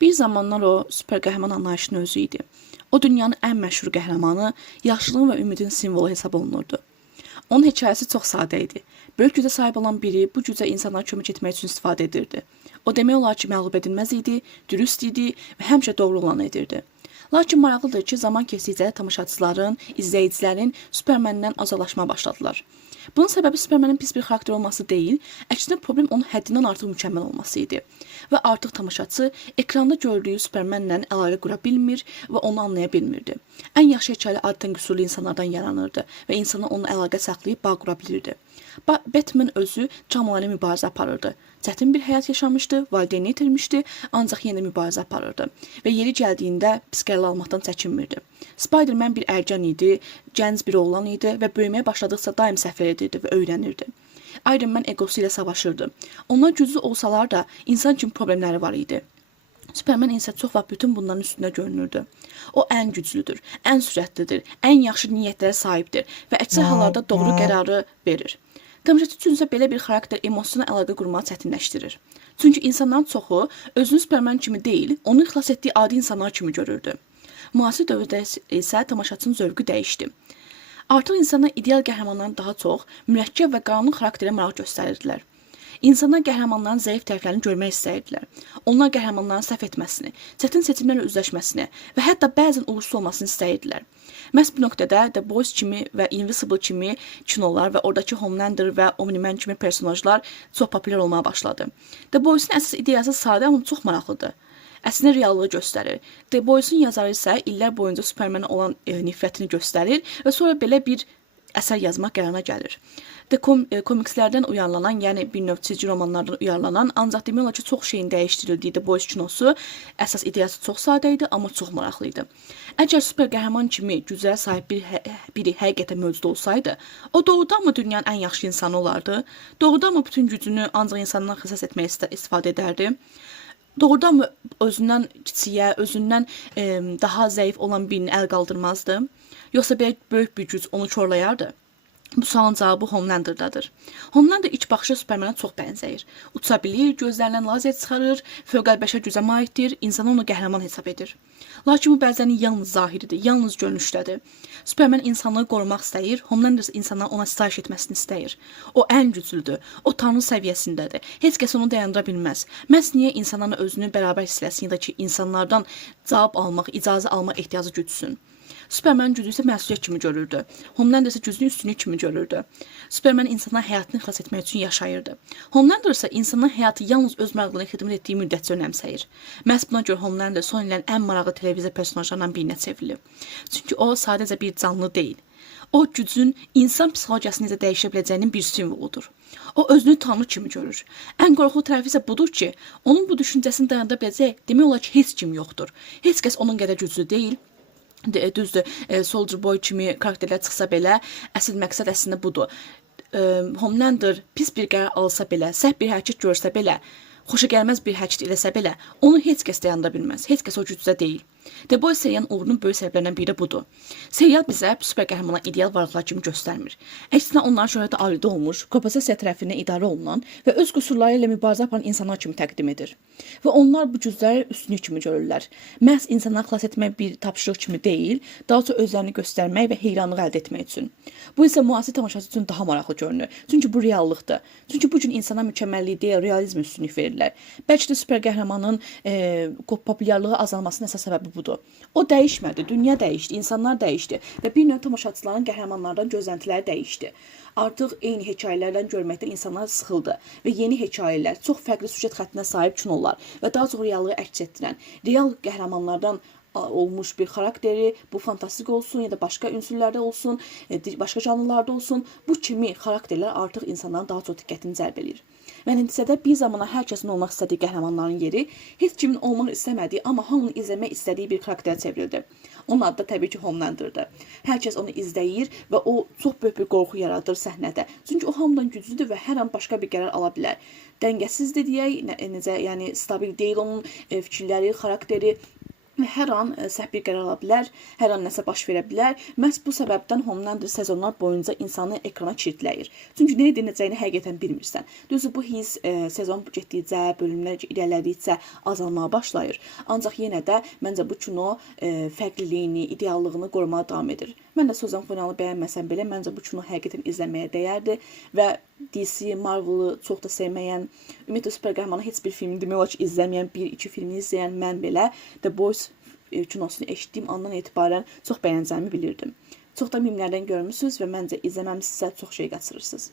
Bir zamanlar o süper qəhrəman anlayışının özü idi. O dünyanın ən məşhur qəhrəmanı, yaxşılığın və ümidin simvolu hesab olunurdu. Onun hekayəsi çox sadə idi. Böyük gücə sahib olan biri bu gücə insanlara kömək etmək üçün istifadə edirdi. O demək olar ki, məğlub edilməz idi, dürüst idi və həmişə doğru olanı edirdi. Lakin maraqlıdır ki, zaman keçdikcə tamaşaçıların, izləyicilərin Süperməndən azalaşma başladılar. Bunun səbəbi Süpermənin pis bir xarakter olması deyil, əksinə problem onun həddindən artıq mükəmməl olması idi. Və artıq tamaşaçı ekranda gördüyü Süpermənlə əlaqə qura bilmir və onu anlaya bilmirdi. Ən yaxşı hekayə adətən qüsurlu insanlardan yaranırdı və insanlar onunla əlaqə saxlayıb bağ qura bilirdi. Batman özü travmalarla mübarizə aparırdı. Çətin bir həyat yaşamışdı, valideynini itirmişdi, ancaq yenə mübarizə aparırdı və yeri gəldiyində pis qərarlar almaqdan çəkinmirdi. Spider-Man bir ərcan idi, gənc bir oğlan idi və böyüməyə başladıqca daim səhv edirdi və öyrənirdi. Iron Man egosu ilə savaşırdı. Onlar güclü olsalar da insan kimi problemləri var idi. Süperman isə çox vaxt bütün bunların üstündə görünürdü. O ən güclüdür, ən sürətlidir, ən yaxşı niyyətlərə sahibdir və əksər hallarda doğru qərarı verir. Tamaşaçı üçün isə belə bir xarakter emosional əlaqə qurmağı çətinləşdirir. Çünki insanların çoxu özünü Süperman kimi deyil, onu xilas etdiyi adi insanlar kimi görürdü. Müasir dövrdə isə tamaşaçının zövqü dəyişdi. Artıq insanlar ideal qəhrəmanların daha çox mürəkkəb və qaranlıq xarakterə maraq göstərirdilər. İnsanlar qəhrəmanların zəif tərəflərini görmək istəyirdilər. Onlar qəhrəmanların səhv etməsini, çətin seçimlərlə üzləşməsini və hətta bəzən uğursuz olmasını istəyirdilər. Məhz bu nöqtədə The Boys kimi və Invincible kimi kinolar və oradakı Homelander və Omni-Man kimi personajlar çox populyar olmaya başladı. The Boys-un əsas ideyası sadə, amma çox maraqlıdır. Əslində reallığı göstərir. The Boys-un yazarı isə illər boyunca Superman-ə olan nifrətini göstərir və sonra belə bir əsər yazmaq qərarına gəlir. Komikslərdən uyarlanan, yəni bir növ çizgi romanlardan uyarlanan, ancaq demək olar ki, çox şeyin dəyişdirildiyi The Boys kinosu əsas ideyası çox sadə idi, amma çox maraqlı idi. Əgər süper qəhrəman kimi güclərə sahib biri həqiqətən mövcud olsaydı, o doğrudanmı dünyanın ən yaxşı insanı olardı? Doğrudanmı bütün gücünü ancaq insandan xilas etməyə istifadə edərdi? Doğrudanmı özündən kiçiyə, özündən daha zəif olan birini əl qaldırmazdı? Yoxsa belə böyük bir güc onu korlayardı? Bu sualın cavabı Homelander'dadır. Homelander ilk baxışa Superman'a çox bənzəyir. Uça bilir, gözlərindən lazer çıxarır, fövqəlbəşər gücə malikdir, insan onu qəhrəman hesab edir. Lakin bu bəzən yalnız zahiridir, yalnız görünüşdədir. Superman insanlığı qorumaq istəyir, Homelander isə insanların ona sitayiş etməsini istəyir. O ən güclüdür, o tanrı səviyyəsindədir. Heç kəs onu dayandıra bilməz. Məhz niyə insanların özünü bərabər hiss eləsin ya da ki, insanlardan cavab almaq, icazə almaq ehtiyacı güdsün? Superman gücü isə məsuliyyət kimi görürdü. Homelander isə gücünü üstünlük kimi görürdü. Superman insanların həyatını xilas etmək üçün yaşayırdı. Homelander isə insanların həyatı yalnız öz maraqlarına xidmət etdiyi müddətcə önəmsəyir. Məhz buna görə Homelander son illərin ən maraqlı televiziya personajlarından birinə çevrilib. Çünki o sadəcə bir canlı deyil. O gücün insan psixologiyasını necə dəyişə biləcəyinin bir simvoludur. O özünü tanrı kimi görür. Ən qorxulu tərəfi isə budur ki, onun bu düşüncəsini dayandıra biləcək demək olar ki, heç kim yoxdur. Heç kəs onun qədər güclü deyil. Düzdür, Soldier Boy kimi karakterlər çıxsa belə, əsl məqsəd əslində budur. Homelander pis bir qərar alsa belə, səhv bir hərəkət görsə belə, xoşagəlməz bir hərəkət eləsə belə, onu heç kəs dayandıra bilməz, heç kəs o gücdə deyil. The Boys serialın uğrunun böyük səbəblərindən biri budur. Serial bizə süper qəhrəmanlar ideal varlıqlar kimi göstərmir. Əksinə onların şöhrəti alıda olmuş, korporasiya tərəfindən idarə olunan və öz qüsurları ilə mübarizə aparan insanlar kimi təqdim edir. Və onlar bu gücləri üstünlük kimi görürlər. Məhz insanları xilas etmək bir tapşırıq kimi deyil, daha çox özlərini göstərmək və heyranlıq əldə etmək üçün. Bu isə müasir tamaşaçı üçün daha maraqlı görünür. Çünki bu reallıqdır. Çünki bu gün insana mükəmməllik deyil, realizm üstünlük verirlər. Bəlkə də süper qəhrəmanın populyarlığı azalmasının əsas səbəbi budur. O dəyişmədi, dünya dəyişdi, insanlar dəyişdi və bir növ tamaşaçıların qəhrəmanlardan gözləntiləri dəyişdi. Artıq eyni hekayələrdən görməkdən insanlar sıxıldı və yeni hekayələr, çox fərqli süjet xəttinə sahib kinolar və daha çox reallığı əks etdirən, real qəhrəmanlardan olmuş bir xarakteri, bu fantastik olsun ya da başqa ünsürlərdə olsun, başqa canlılarda olsun, bu kimi xarakterlər artıq insanların daha çox diqqətini cəlb edir. Və nəticədə bir zamana hər kəsin olmaq istədiyi qəhrəmanların yeri heç kimin olmaq istəmədiyi, amma hamının izləmək istədiyi bir xarakterə çevrildi. Onun adı da təbii ki Homelander'dır. Hər kəs onu izləyir və o çox böyük bir qorxu yaradır səhnədə. Çünki o hamıdan güclüdür və hər an başqa bir qərar ala bilər. Dəngəsizdir deyək, necə, yəni stabil deyil onun fikirləri, xarakteri. və hər an səhv bir qərar ala bilər, hər an nəsə baş verə bilər. Məhz bu səbəbdən Homelander sezonlar boyunca insanı ekrana çirkləyir. Çünki nə ediləcəyini həqiqətən bilmirsən. Düzdür, bu his sezon getdikcə, bölümlər irəlilədikcə azalmağa başlayır. Ancaq yenə də məncə bu kino fərqliliyini, ideallığını qorumaya davam edir. Mən də sezon finalı bəyənməsəm belə, məncə bu kino həqiqətən izləməyə dəyərdi və DC, Marvel-ı çox da sevməyən, ümumiyyətlə super qəhrəmanı heç bir filmi demək olar ki, izləməyən, 1-2 filmini izləyən mən belə The Boys kinosunu eşitdiyim andan etibarən çox bəyənəcəyimi bilirdim. Çox da mimlərdən görmüsünüz və məncə izləməmisinizsə çox şey qaçırırsınız.